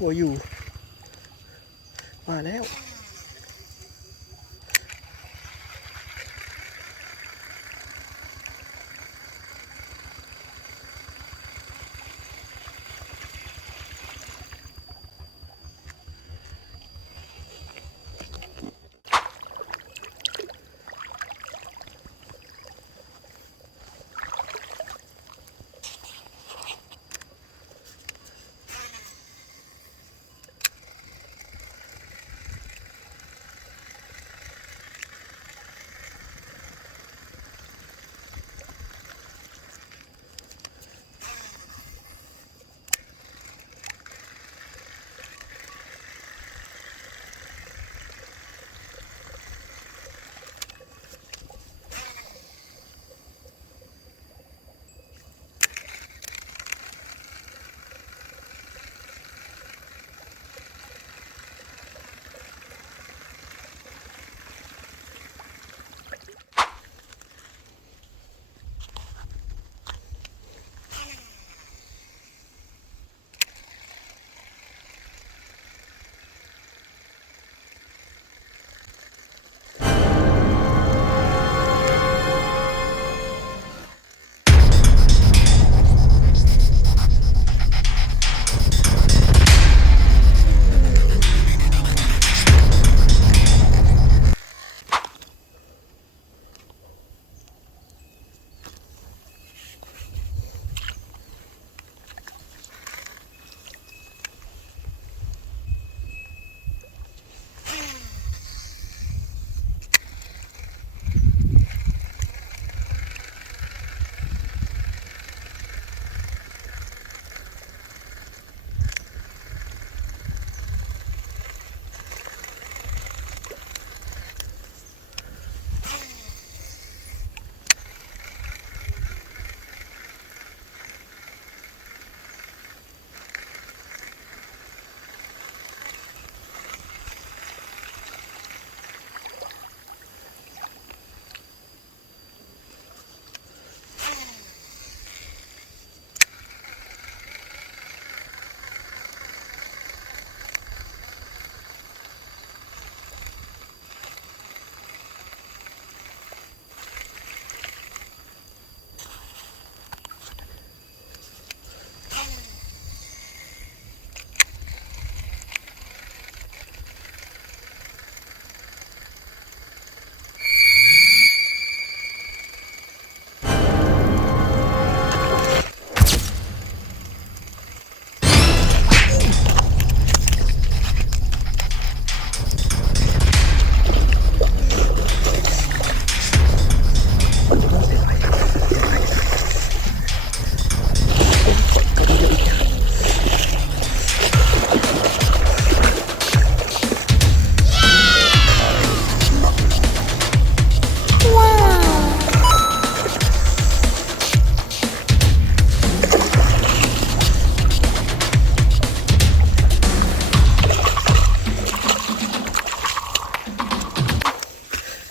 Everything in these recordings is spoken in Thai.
หัวอยู่มาแล้ว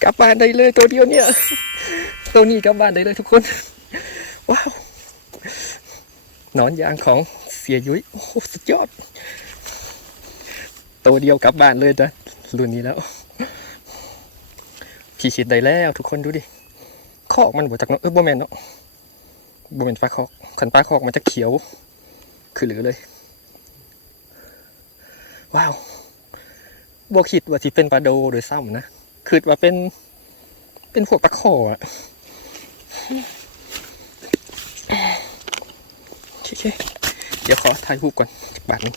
ลับบ้านได้เลยตัวเดียวเนี่ยตัวนี้กลับบ้านได้เลยทุกคนว้าวหนอนยางของเสียยุ้ยโอ้โหสุดยอดตัวเดียวกลับบ้านเลยจ้ะรุ่นนี้แล้วพี่ชิดได้แล้วทุกคนดูดิคอกมันบ่จากเนาะบ่แม่นเนาะบ่แม่นปลาคอกขันปลาคอกมันจะเขียวคือเหลือเลยว้าวบ่คิดว่าสิเป็นปลาโดโดยซ้ำนะคิดว่าเป็นพวกตะขออ่ะโอเคเดี๋ยวขอถ่ายรูปก่อนจากบ้านนี้